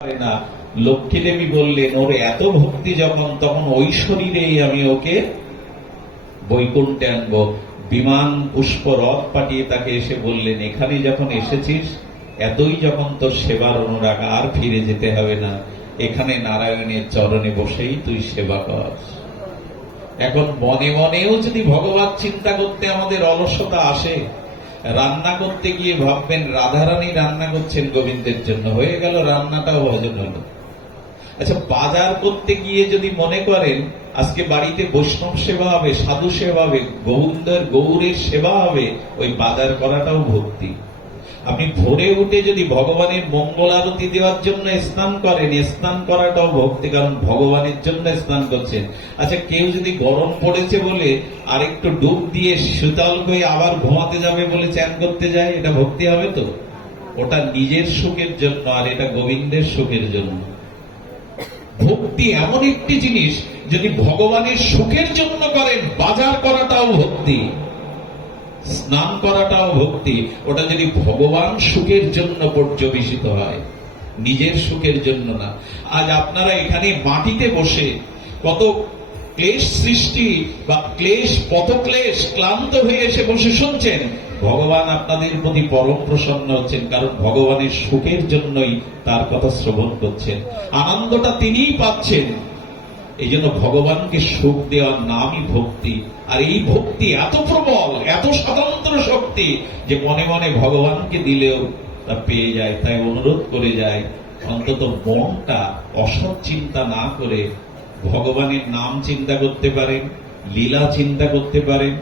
পারে না। লক্ষ্মী দেবী বললেন, ওর, এত ভক্তি যখন, তখন ওই শরীরেই আমি ওকে বৈকুণ্ঠে আনব। বিমান পুষ্প রথ পাঠিয়ে তাকে এসে বললেন, এখানে যখন এসেছিস, এতই যখন তোর সেবার অনুরাগ, আর ফিরে যেতে হবে না। এখানে নারায়ণের চরণে বসেই তুই সেবা কর। এখন মনে মনেও যদি ভগবান চিন্তা করতে আমাদের অলসতা আসে রান্না করতে গিয়ে ভাববেন, রাধারানী রান্না করছেন গোবিন্দের জন্য। হয়ে গেল রান্নাটাও হজম হলো। আচ্ছা বাজার করতে গিয়ে যদি মনে করেন, আজকে বাড়িতে বৈষ্ণব সেবা হবে, সাধু সেবা হবে গোবিন্দের গৌরের সেবা হবে, ওই বাজার করাটাও ভক্তি। আপনি ভোরে উঠে যদি ভগবানের মঙ্গল আরতি দেওয়ার জন্য স্নান করেন স্নান করাটাও ভক্তি, কারণ ভগবানের জন্য স্নান করছেন। আচ্ছা কেউ যদি গরম পড়েছে বলে আরেকটু ডুব দিয়ে শীতল হয়ে আবার ঘুমাতে যাবে বলে চ্যান করতে যায়, এটা ভক্তি হবে তো? ওটা নিজের সুখের জন্য আর এটা গোবিন্দের সুখের জন্য। ভক্তি এমন একটি জিনিস, যদি ভগবানের সুখের জন্য করেন, বাজার করাটাও ভক্তি। স্নান করাটাও ভক্তি। ওটা যদি ভগবান সুখের জন্য পর্যবেসিত হয়, নিজের সুখের জন্য না। আজ আপনারা এখানে মাটিতে বসে কত ক্লেশ সৃষ্টি বা ক্লেশ কত ক্লেশ ক্লান্ত হয়ে এসে বসে শুনছেন, ভগবান আপনাদের প্রতি পরম প্রসন্ন হচ্ছেন, কারণ ভগবানের সুখের জন্যই তার কথা শ্রবণ করছেন। আনন্দটা তিনিই পাচ্ছেন। এই ভগবানকে সুখ দেওয়ার নামই ভক্তি। আর এই ভক্তি এত শক্তি যে মনে মনে ভগবানকে দিলেও তা পেয়ে যায়, তাই অনুরোধ করে যায়, অন্তত মনটা অসৎ চিন্তা না করে ভগবানের নাম চিন্তা করতে পারেন, লীলা চিন্তা করতে পারেন,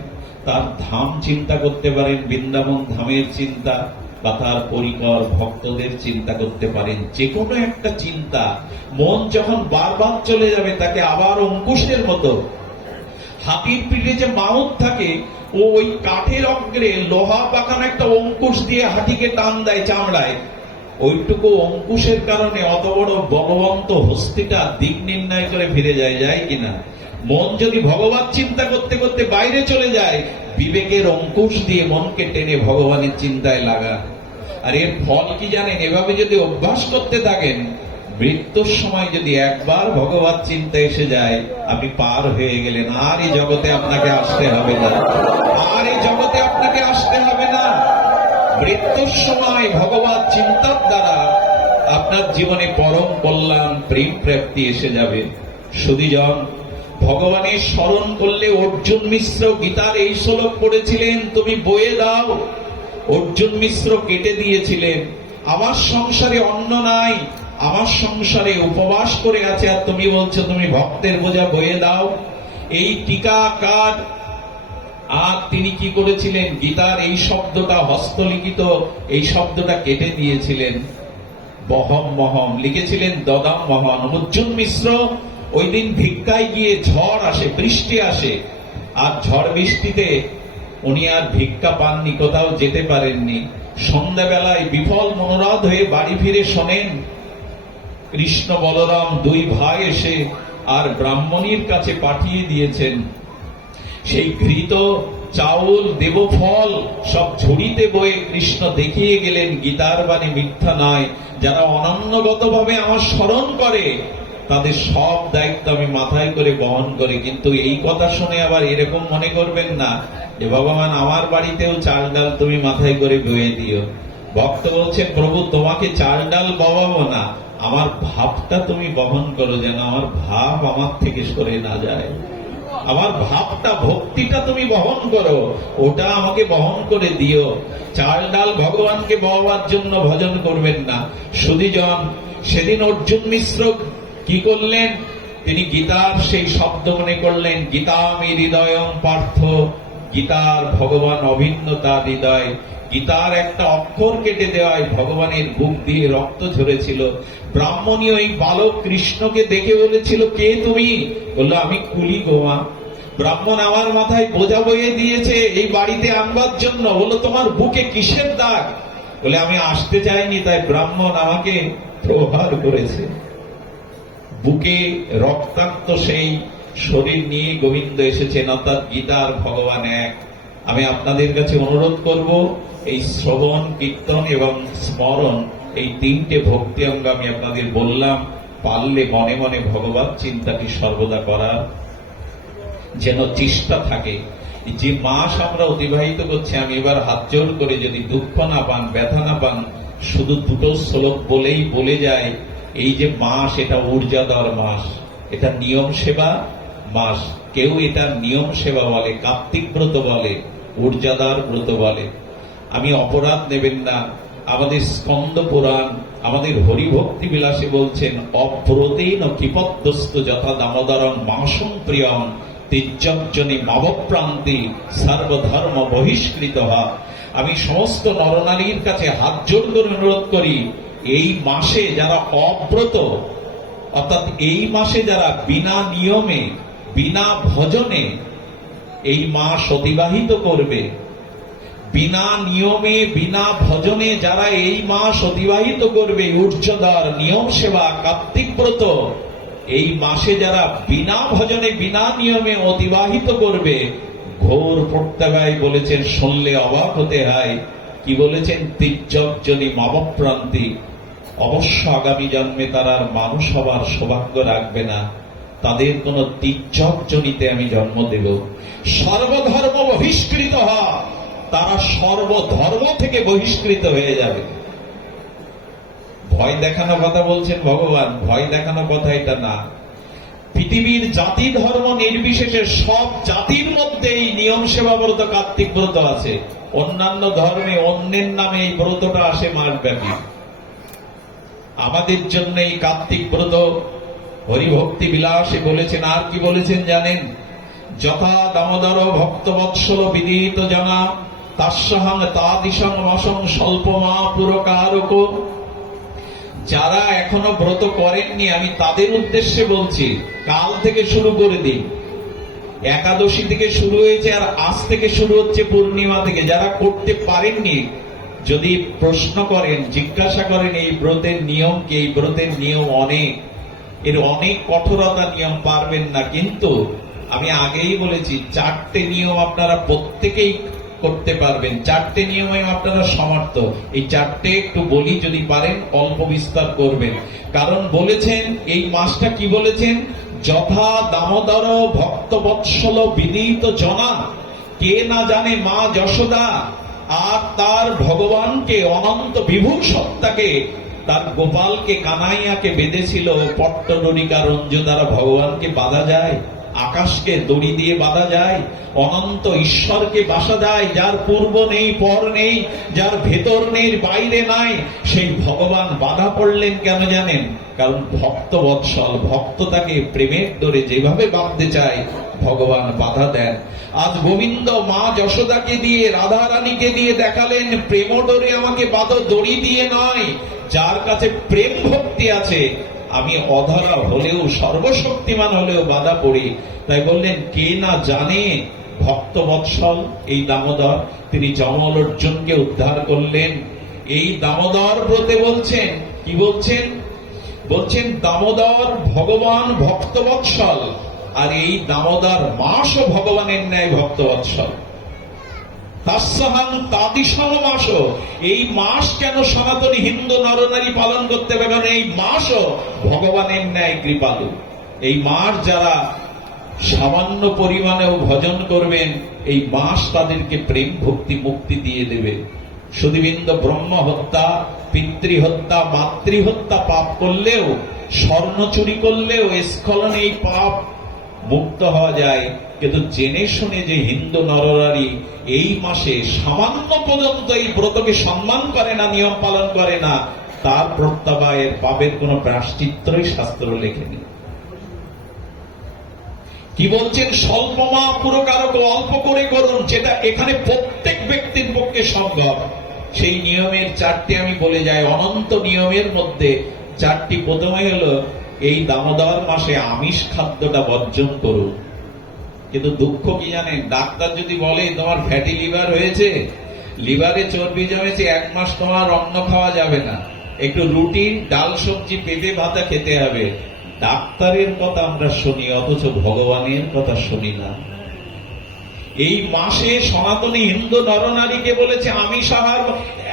তার ধাম চিন্তা করতে পারেন, বৃন্দাবন ধামের চিন্তা বা তার পরিকর ভক্তদের চিন্তা করতে পারেন। যে কোনো একটা চিন্তা, মন যখন বারবার চলে যাবে, তাকে আবার অঙ্কুশের মতো। হাতির পিঠে যে মাউত থাকে ওই কাঠের অগ্রে লোহা পাকানো একটা অঙ্কুশ দিয়ে হাতিকে টান দেয় চামড়ায়। ওইটুকু অঙ্কুশের কারণে অত বড় বলবন্ত হস্তিটা দিক নির্ণয় করে ফিরে যায় যায় কিনা? মন যদি ভগবান চিন্তা করতে করতে বাইরে চলে যায়, বিবেকের অঙ্কুশ দিয়ে মনকে টেনে ভগবানের চিন্তায় লাগা। আর এর ফল কি জানেন? এভাবে যদি অভ্যাস করতে থাকেন মৃত্যুর সময় যদি একবার ভগবত চিন্তা এসে যায়, আপনি পার হয়ে গেলেন। আর এই জগতে আপনাকে আসতে হবে না। আর এই জগতে আপনাকে আসতে হবে না। মৃত্যুর সময় ভগবত চিন্তার দ্বারা আপনার জীবনে পরম কল্যাণ, প্রেম প্রাপ্তি এসে যাবে। সুদীজন ভগবানের স্মরণ করলে অর্জুন মিশ্র গীতার এই শ্লোক পড়েছিলেন, তুমি বয়ে দাও। অর্জুন মিশ্র কেটে দিয়েছিলেন, আমার সংসারে অন্ন নাই আমার সংসারে উপবাস করে আছে, আর তুমি বলছো, তুমি ভক্তের বোঝা বয়ে দাও। এই টিকা কার আর তিনি কি করেছিলেন? গীতার এই শব্দটা হস্তলিখিত, এই শব্দটা কেটে দিয়েছিলেন। বহম মহম, লিখেছিলেন দদাম মহন। অর্জুন মিশ্র, ওই দিন ভিক্ষায় গিয়ে ঝড় আসে, বৃষ্টি আসে, আর ঝড় বৃষ্টিতে উনি আর ভিক্ষা পাননি, কোথাও যেতে পারেননি। সন্ধ্যাবেলায় বিফল মনোরাধ হয়ে বাড়ি ফিরে শোনেন কৃষ্ণ বলরাম দুই ভাই এসে আর ব্রাহ্মণীর কাছে পাঠিয়ে দিয়েছেন। সেই ঘৃত, চাউল, দেবফল সব ঝুড়িতে বয়ে কৃষ্ণ দেখিয়ে গেলেন, গীতার বাণী মিথ্যা নয়। যারা অনন্যগত ভাবে আমার স্মরণ করে, তাদের সব দায়িত্ব আমি মাথায় করে বহন করি। কিন্তু এই কথা শুনে আবার এরকম মনে করবেন না যে, ভগবান, আমার বাড়িতেও চাল ডাল তুমি মাথায় করে বয়ে দিও। ভক্ত বলছেন প্রভু, তোমাকে চাল ডাল ববাবো না। আমার ভাবটা তুমি বহন করো যেন আমার ভাব আমার থেকে সরে না যায়। আমার ভাবটা, ভক্তিটা তুমি বহন করো, ওটা আমাকে বহন করে দিও। চাল ডাল ভগবানকে বহবার জন্য ভজন করবেন না। সুদীজন, সেদিন অর্জুন মিশ্র কি করলেন? তিনি গীতার সেই শব্দ মনে করলেন গীতামি হৃদয়ম পার্থ। গীতার ভগবান অভিন্নতা হৃদয়। গীতার একটা অক্ষর কেটে দেওয়ায় ভগবানের বুক দিয়ে রক্ত ঝরেছিল। ব্রাহ্মণী ওই বালক কৃষ্ণকে দেখে বলেছিল, কে তুমি? বলল, আমি কুলি গোমা ব্রাহ্মণ আমার মাথায় বোঝা বইয়ে দিয়েছে, এই বাড়িতে আনবার জন্য। বলল, তোমার বুকে কিসের দাগ? বলে, আমি আসতে চাইনি, তাই ব্রাহ্মণ আমাকে প্রহার করেছে। বুকে রক্তাক্ত সেই শরীর নিয়ে গোবিন্দ এসেছেন, অর্থাৎ গীতার ভগবান এক। আমি আপনাদের কাছে অনুরোধ করব, এই শ্রবণ, কীর্তন এবং স্মরণ, এই তিনটে ভক্তি অঙ্গ আমি আপনাদের বললাম, পারলে মনে মনে ভগবান চিন্তাটি সর্বদা করার যেন চেষ্টা থাকে। যে মাস আমরা অতিবাহিত করছি, আমি এবার হাত জোর করে যদি দুঃখ না পান, ব্যথা না পান, শুধু দুটো শ্লোক বলেই বলে যায়, এই যে মাস, এটা ঊর্জাদর মাস। এটা নিয়ম সেবা মাস। কেউ এটা নিয়ম সেবা বলে, কার্তিক ব্রত বলে। ঊর্জাদার ব্রত বলে। আমি অপরাধ নেবেন না। আমাদের স্কন্দ পুরাণ, আমাদের হরিভক্তি বিলাসে বলছেন অব্রতেন কিপদ্যস্ত যথা দামোদরং মাসম প্রিয়ম তির্যজনী নবপ্রান্তি সর্বধর্ম বহিষ্কৃত। হা আমি সমস্ত নরনারীর কাছে হাত জোর করে অনুরোধ করি, এই মাসে যারা অব্রত, অর্থাৎ এই মাসে যারা বিনা নিয়মে, বিনা ভজনে এই মাস অতিবাহিত করবে। বিনা নিয়মে, বিনা ভজনে যারা এই মাস অতিবাহিত করবে উর্জদার নিয়ম সেবা, কার্তিক ব্রত, এই মাসে যারা বিনা ভজনে, বিনা নিয়মে অতিবাহিত করবে, ঘোর পড়তাগায় বলেছেন, শুনলে অবাক হতে হয়। কি বলেছেন? তির্যজনী মমপ্রান্তি অবশ্য আগামী জন্মে তারা মানুষ হবার সৌভাগ্য রাখবে না। তাদের কোন তির্যক জনিতে আমি জন্ম দেব। সর্বধর্ম বহিষ্কৃত হওয়া তারা সর্বধর্ম থেকে বহিষ্কৃত হয়ে যাবে। ভয় দেখানো কথা বলছেন ভগবান, ভয় দেখানো কথা এটা না। পৃথিবীর জাতি ধর্ম নির্বিশেষে সব জাতির মধ্যে এই নিয়ম সেবা ব্রত কার্তিক ব্রত আছে। অন্যান্য ধর্মে অন্যের নামে এই ব্রতটা আসে মাসব্যাপী আমাদের জন্য এই কার্তিক ব্রত হরিভক্তি বিলাসে বলেছেন, আর কি বলেছেন জানেন? যথা দামোদর ভক্ত বৎসল বিদিত জানা তাদিশং মাসং স্বল্প মা পুরকারক যারা এখনও ব্রত করেননি, আমি তাদের উদ্দেশ্যে বলছি, কাল থেকে শুরু করে দিন। একাদশী থেকে শুরু হয়েছে, আর আজ থেকে শুরু হচ্ছে পূর্ণিমা থেকে। যারা করতে পারেননি, যদি প্রশ্ন করেন, জিজ্ঞাসা করেন, এই ব্রতের নিয়ম কি? এই ব্রতের নিয়ম অনেক। এর অনেক কঠোরতা নিয়ম পারবেন না, কিন্তু আমি আগেই বলেছি, চারটে নিয়ম আপনারা প্রত্যেকেই করতে পারবেন। চারটে নিয়মে আপনারা সমর্থ এই চারটে একটু বলি যদি পারেন, অল্প বিস্তার করবেন। কারণ বলেছেন, এই মাসটা কি বলেছেন? যথা দামোদর ভক্ত বৎসল বিদিত জনা। কে না জানে মা যশোদা, আর তার ভগবানকে অনন্ত বিভূর সত্তাকে তার গোপালকে কানাইয়াকে বেঁধেছিল পট্টনরিকা রঞ্জু দ্বারা ভগবানকে বাধা যায়, আকাশকে দড়ি দিয়ে বাঁধা যায়, অনন্ত ঈশ্বরকে বাসা দেয়, যার পূর্ব নেই, পর নেই, যার ভেতর নেই, বাইরে নাই, সেই ভগবান বাধা পড়লেন কেন জানেন? কারণ ভক্ত বৎসল ভক্ত তাকে প্রেমের ডোরে যেভাবে বাঁধতে চায় ভগবান বাধা দেন। আজ গোবিন্দ মা যশোদাকে দিয়ে রাধা রানীকে দিয়ে দেখালেন প্রেম ডোরে আমাকে বাধো, দড়ি দিয়ে নয়। যার কাছে প্রেম ভক্তি আছে, আমি অধরা হলেও, সর্বশক্তিমান হলেও বাধা পড়ি। তাই বললেন, কে না জানে, ভক্ত বৎসল, এই দামোদর। তিনি জমল অর্জুনকে উদ্ধার করলেন। এই দামোদর ব্রতে বলছেন, কি বলছেন? বলছেন, দামোদর ভগবান ভক্ত বৎসল আর এই দামোদর ভগবানের ন্যায় এই মাস কেন সনাতনী হিন্দু নরনারী পালন করতে এই মাসও ভগবানের ন্যায় কৃপালু। এই মাস যারা সামান্য পরিমাণেও ভজন করবেন, এই মাস তাদেরকে প্রেম ভক্তি মুক্তি দিয়ে দেবে। সুদীবিন্দ ব্রহ্ম হত্যা, পিতৃ হত্যা, মাতৃ হত্যা পাপ করলেও, স্বর্ণ চুরি করলেও স্খলন এই পাপ মুক্ত হওয়া যায়। কিন্তু জেনে শুনে যে হিন্দু নরনারী এই মাসে সামান্য পর্যন্ত এই ব্রতকে সম্মান করে না, নিয়ম পালন করে না, তার প্রত্যাবায়ের পাপের কোন প্রাশ্চিত্রই শাস্ত্র লেখেনি। কি বলছেন? স্বল্প মা পুরকারক অল্প করে করুন, যেটা এখানে প্রত্যেক ব্যক্তির পক্ষে সম্ভব। সেই নিয়মের চারটি আমি বলে যাই। অনন্ত নিয়মের মধ্যে চারটি প্রথমে হলো এই দামোদর মাসে আমিষ খাদ্যটা বর্জন করুন। কিন্তু দুঃখ কি জানেন ডাক্তার যদি বলে, তোমার ফ্যাটি লিভার হয়েছে লিভারে চর্বি জমেছে, এক মাস তোমার অন্ন খাওয়া যাবে না। একটু রুটি, ডাল, সবজি, পেঁপে ভাতা খেতে হবে। ডাক্তারের কথা আমরা শুনি, অথচ ভগবানের কথা শুনি না। এই মাসে সনাতনী হিন্দু নরনারীকে বলেছে, আমি সাহার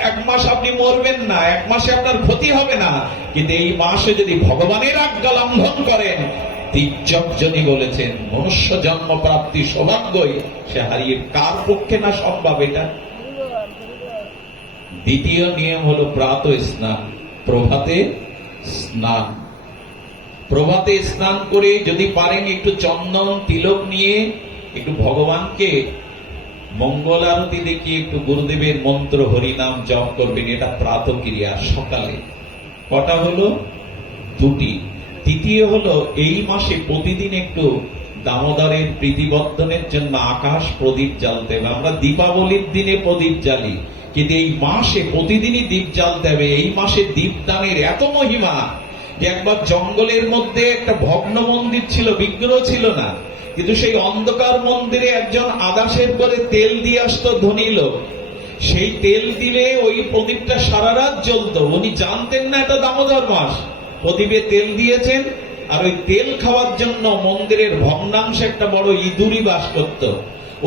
এক মাস আপনি মরবেন না, এক মাসে আপনার ক্ষতি হবে না। কিন্তু এই মাসে যদি ভগবানের আজ্ঞা লঙ্ঘন করেন, তির্যক যদি বলেছেন, মনুষ্য জন্ম প্রাপ্তি সৌভাগ্যই, সে হারিয়ে কার পক্ষে না সম্ভব এটা? দ্বিতীয় নিয়ম হলো প্রাত স্নান, প্রভাতে স্নান। প্রভাতে স্নান করে যদি পারেন একটু চন্দন, তিলক নিয়ে একটু ভগবানকে মঙ্গল আরতি দেখিয়ে একটু গুরুদেবের মন্ত্র হরিনাম জপ করবেন, এটা প্রাত ক্রিয়া সকালে। কটা হলো? দুটি। তৃতীয় হলো, এই মাসে প্রতিদিন একটু দামোদরের প্রীতিবর্ধনের জন্য আকাশ প্রদীপ জ্বালতে হবে। আমরা দীপাবলির দিনে প্রদীপ জ্বালি, কিন্তু এই মাসে প্রতিদিনই দীপ জ্বালতে হবে। এই মাসে দীপদানের এত মহিমা যে একবার জঙ্গলের মধ্যে একটা ভগ্ন মন্দির ছিল, বিগ্রহ ছিল না। কিন্তু সেই অন্ধকার মন্দিরে একজন আদাসের করে তেল দিয়ে আসতো ধনী লোক। সেই তেল দিলে ওই প্রদীপটা সারা রাত জ্বলতো। উনি জানতেন না এটা দামোদর মাস। প্রদীপে তেল দিয়েছেন আর ওই তেল খাওয়ার জন্য মন্দিরের ভগ্নাংশে একটা বড় ইঁদুরই বাস করত।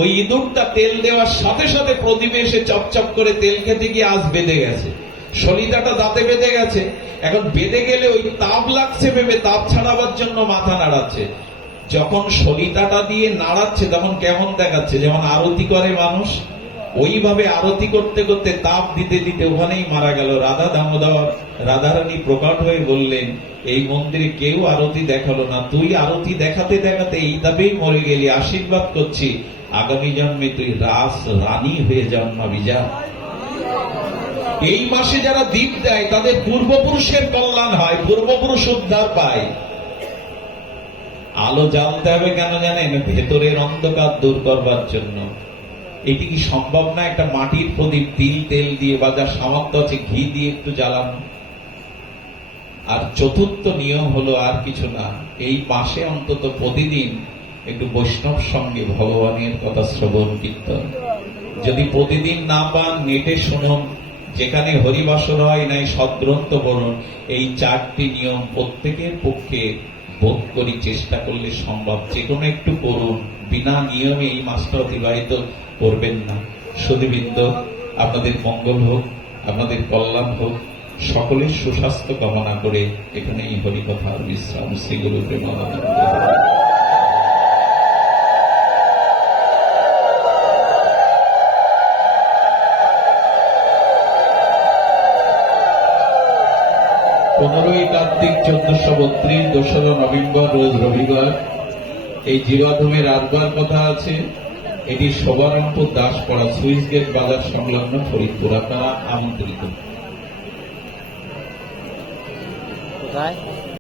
ওই ইঁদুরটা তেল দেওয়ার সাথে সাথে প্রদীপে এসে চপচপ করে তেল খেতে গিয়ে আজ বেঁধে গেছে। সলিতাটা দাঁতে বেঁধে গেছে। এখন বেঁধে গেলে ওই তাপ লাগছে ভেবে তাপ ছাড়াবার জন্য মাথা নাড়াচ্ছে। যখন সলিতাটা দিয়ে নাড়াচ্ছে, তখন কেমন দেখাচ্ছে? যেমন আরতি করে মানুষ, ওইভাবে আরতি করতে করতে তাপ দিতে দিতে ওখানেই মারা গেল। রাধা দামোদর, রাধারানী প্রকট হয়ে বললেন, এই মন্দিরে কেউ আরতি দেখাল না। তুই আরতি দেখাতে দেখাতে এই তাপেই মরে গেলি, আশীর্বাদ করছি। আগামী জন্মে তুই রাস রানী হয়ে জন্মাবি, যা। এই মাসে যারা দ্বীপ দেয়, তাদের পূর্বপুরুষের কল্যাণ হয়, পূর্বপুরুষ উদ্ধার পায়। আলো জ্বালতে হবে কেন জানেন? ভেতরের অন্ধকার দূর করবার জন্য। এটি কি সম্ভব না একটা মাটির প্রদীপ তিল, তেল দিয়ে বা যার সামর্থ্য আছে ঘি দিয়ে একটু জ্বালানো? আর চতুর্থ নিয়ম হলো আর কিছু না। এই মাসে অন্তত প্রতিদিন একটু বৈষ্ণব সঙ্গে ভগবানের কথা শ্রবণ কীর্তন। যদি প্রতিদিন না পান, নেটে শুনুন। যেখানে হরিবাসর হয় নাই সদ্গ্রন্থ পড়ুন এই চারটি নিয়ম প্রত্যেকের পক্ষে বোধ করি, চেষ্টা করলে সম্ভব। যে কোনো একটু করুন। বিনা নিয়মে এই মাসটা অতিবাহিত করবেন না। সুদীবৃন্দ আপনাদের মঙ্গল হোক, আপনাদের কল্যাণ হোক, সকলের সুস্বাস্থ্য কামনা করে এখানে এই হরিকথার বিশ্রাম। শ্রীগুরু প্রেমানন্দ পনেরোই কার্তিক চোদ্দশো বত্রিশ, দোসরা নভেম্বর, রোজ রবিবার। এই জীবাধমে রাজবার কথা আছে। এটি শোভারম্পুর দাসপাড়া সুইস গেট বাজার সংলগ্ন ফরিদপুর। আপনারা আমন্ত্রিত। কোথায়?